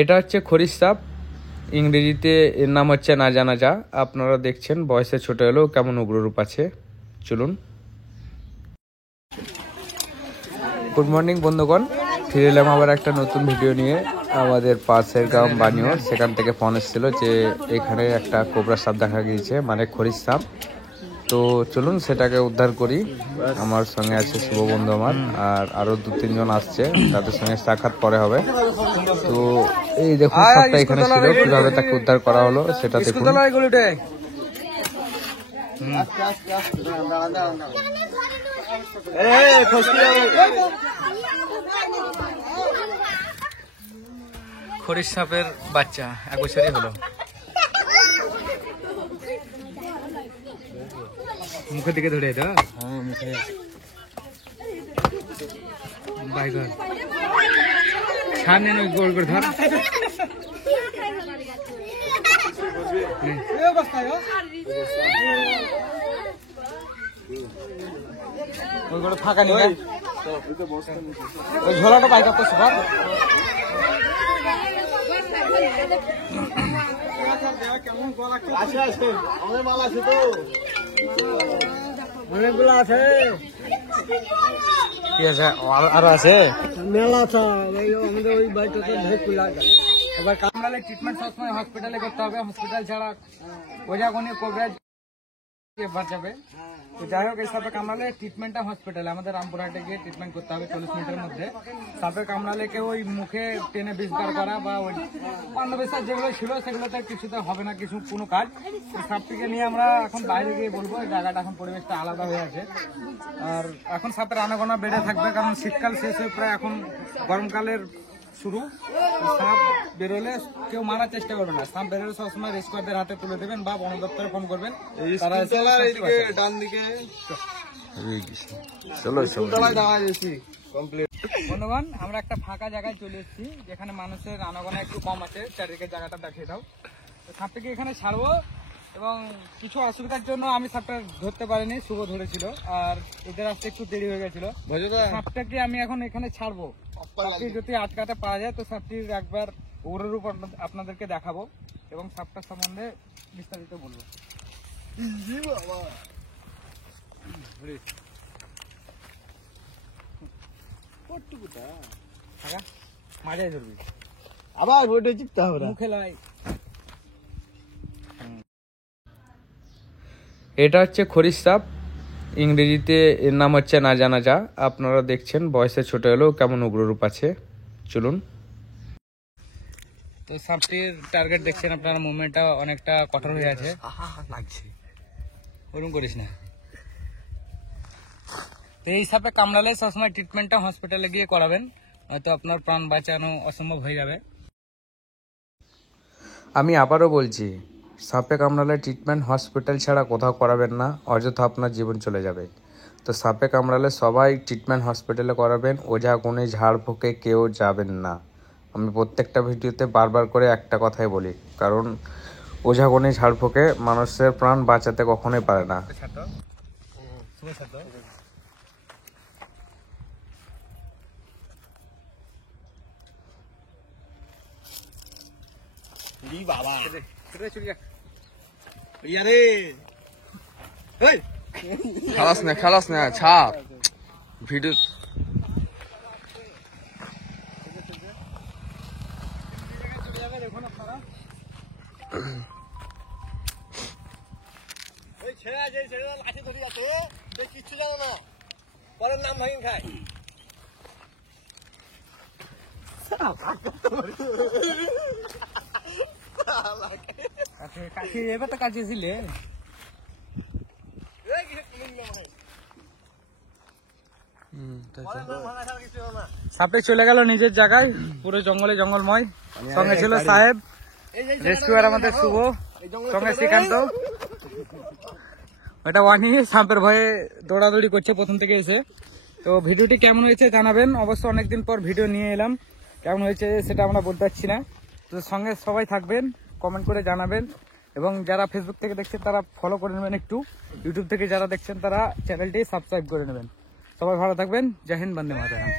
এটা হচ্ছে খরিশ সাপ, ইংরেজিতে এর নাম হচ্ছে নাজা। আপনারা দেখছেন বয়সে ছোট হলেও কেমন উগ্ররূপ আছে। চলুন। গুড মর্নিং বন্ধুগণ, ফিরে এলাম আবার একটা নতুন ভিডিও নিয়ে। আমাদের পাশের গ্রাম বানিও, সেখান থেকে ফোন এসেছিলো যে এখানে একটা কোবরা সাপ দেখা গিয়েছে, মানে খরিশ সাপ। তো চলুন সেটাকে উদ্ধার করি। আমার সঙ্গে আছে শুভ বন্ধু আমার, আর আরো 2-3 জন আসছে, তাদের সঙ্গে সাক্ষাৎ পরে হবে। তো এই দেখুন সাপটা এখানে ছিল, কিভাবে তাকে উদ্ধার করা হলো সেটা দেখুন। খরিশ সাপের বাচ্চা 1 বছরই হলো। মুখের দিকে ধরে এটা, হ্যাঁ মুখে বাইগন সামনে নয়, গোল করে ধর। ওইগুলো ফাঁকা নিয়ে ওই ঝোলাটা বাইক করতে সবার অনেকগুলো আছে। কি আছে আরো আছে মেলা আছে আমাদের ওই বাড়িটাতে এবার কামড়ালে ট্রিটমেন্ট সবসময় হসপিটালে করতে হবে। হসপিটাল ছাড়া ওঝা কোনে কোবরাজ বাঁচাবে। তো যাই হোক, এই সাপে কামড়ালে ট্রিটমেন্টটা হসপিটালে, আমাদের রামপুরহাটে গিয়ে ট্রিটমেন্ট করতে হবে 40 মিনিটের মধ্যে। সাপে কামড়ালে কেউ ওই মুখে টেনে বিষ বার করা বা ওই অন্ধবিশ্বাস যেগুলো ছিল সেগুলোতে কিছুতে হবে না, কোনো কাজ। সাপটিকে নিয়ে আমরা এখন বাইরে গিয়ে বলবো, এই জায়গাটা এখন পরিবেশটা আলাদা হয়ে আছে। আর এখন সাপের আনাগোনা বেড়ে থাকবে, কারণ শীতকাল শেষ হয়ে প্রায় এখন গরমকালের শুরু। সাপ বেরোলে কেউ মারার চেষ্টা করবে না। সাপ বেরোলে সবসময় রেস্কিউয়ারদের হাতে তুলে দেবেন বা বন দপ্তরে ফোন করবেন। বন্ধুগণ, আমরা একটা ফাঁকা জায়গায় চলে এসেছি, যেখানে মানুষের আনাগোনা একটু কম আছে। চারিদিকে জায়গাটা দেখিয়ে দাও। সাপটাকে এখানে ছাড়বো, এবং কিছু অসুবিধার জন্য আমি সাপটা ধরতে পারিনি, শুভ ধরেছিল, আর এদের আসতে একটু দেরি হয়ে গেছিল। সাপটাকে আমি এখন এখানে ছাড়বো। সাপটি যদি আটকাতে পারা যায় তো সাপটির একবার উগ্ররূপ আপনাদেরকে দেখাবো এবং সাপটার সম্বন্ধে বিস্তারিত বলবো। মাঝাই ধরবি, আবার বইটা চিপতে হবে, মুখে লাই। এটা হচ্ছে খরিশ সাপ, ইংরেজিতে এর নাম হচ্ছে নাজা। আপনারা দেখছেন বয়সে ছোট হলেও কেমন উগ্ররূপ আছে। চলুন। তো সাপটির টার্গেট দেখছেন আপনারা, মুভমেন্টটা অনেকটা কঠোর হয়ে আছে, লাগছে, ওরকম করিস না। তো এই সাপে কামড়ালে সবসময় ট্রিটমেন্টটা হসপিটালে গিয়ে করাবেন, হয়তো আপনার প্রাণ বাঁচানো অসম্ভব হয়ে যাবে। আমি আবারও বলছি, সাপে কামড়ালে ট্রিটমেন্ট হসপিটাল ছাড়া কোথাও করাবেন না, অযথা আপনার জীবন চলে যাবে। তো সাপে কামড়ালে সবাই ট্রিটমেন্ট হসপিটালে করাবেন, ওঝা গুনে ঝাড় ফুঁকে কেউ যাবেন না। আমি প্রত্যেকটা ভিডিওতে বারবার করে একটা কথাই বলি, কারণ ওঝা গুনে ঝাড় ফুঁকে মানুষের প্রাণ বাঁচাতে কখনোই পারে না। খালাস না ছাপ ভিডিও। কিচ্ছু জানো না, পরের নাম ভাঙিন খায়। এবার তো কাটিয়েছিলে, সাপে চলে গেল নিজের জায়গায়, পুরো জঙ্গলে জঙ্গলময়। সঙ্গে ছিল সাহেব, রেস্কিউয়ার আমাদের শুভ, সঙ্গে শ্রীকান্ত। ওটা ওয়ানি সাপের ভয়ে দৌড়াদৌড়ি করছে প্রথম থেকে এসে। তো ভিডিওটি কেমন হয়েছে জানাবেন, অবশ্য অনেকদিন পর ভিডিও নিয়ে এলাম, কেমন হয়েছে সেটা আমরা বলতে পারছি না। তো সঙ্গে সবাই থাকবেন, কমেন্ট করে জানাবেন, এবং যারা ফেসবুক থেকে দেখছেন তারা ফলো করে নেবেন, একটু ইউটিউব থেকে যারা দেখছেন তারা চ্যানেলটি সাবস্ক্রাইব করে নেবেন। সবাই ভালো থাকবেন, জয় হিন্দ, বন্দে মাতরম।